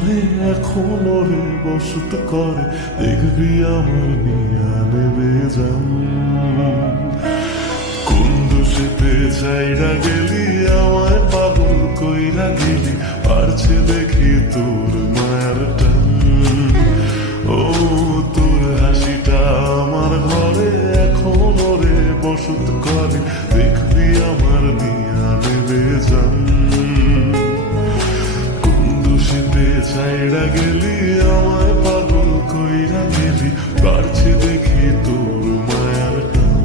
ঘরে এখনো রে বসত করে, দেখবি আমার নিয়া নেবে যান। কোন দোষেতে ছাইড়া গেলি আমায় পাগল কইরা গেলি, পারছে দেখি তোর মায়ার টান। ও তোর হাসিটা আমার ঘরে এখনো রে বসত করে, দেখবি আমার নিয়া নেবে যান। ছাইড়া গেলি আমায় পাগল কইরা গেলি, পারছি দেখি তোর মায়ার টান।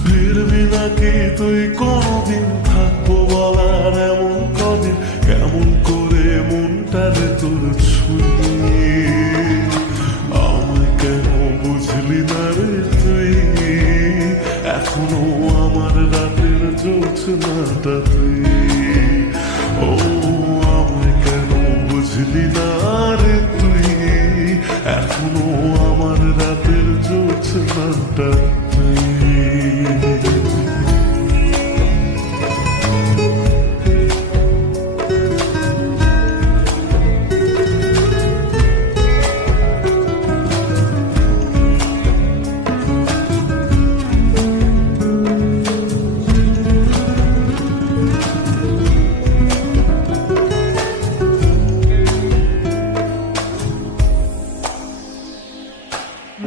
ফিরবি নাকি তুই কোনদিন, থাকবো বলার এমন কদিন, কেমন করে মনটারে তোর ছুঁয়ে। আমায় কেন বুঝলি না রে তুই, এখনো আমার রাতের জোছনাটা তুই। ও বুঝলি না রে তুই, এখনো আমার রাতের জোছনাটা তুই।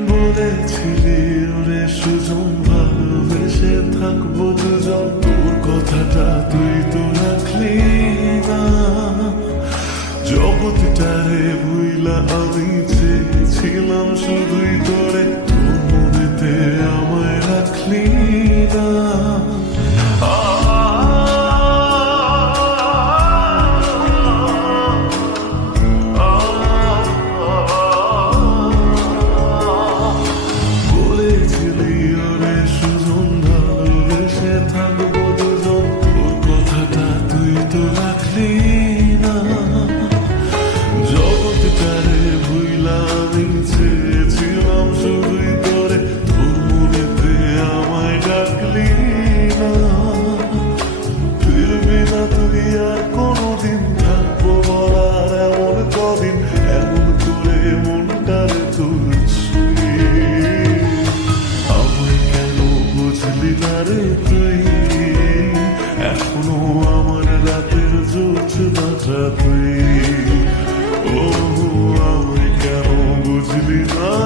বলেছিলি ওরে সুজন ভালোবেসে থাকবো দুজন, তোর কথাটা তুই তো রাখলি না। জগৎটারে ভুইলা আমি চেয়েছিলাম শুধুই তোরে, তোর মনেতে আমায় রাখলি না। এখনো আমার রাতের জোছনাটা তুই। ও আমায় কেন বুঝলি না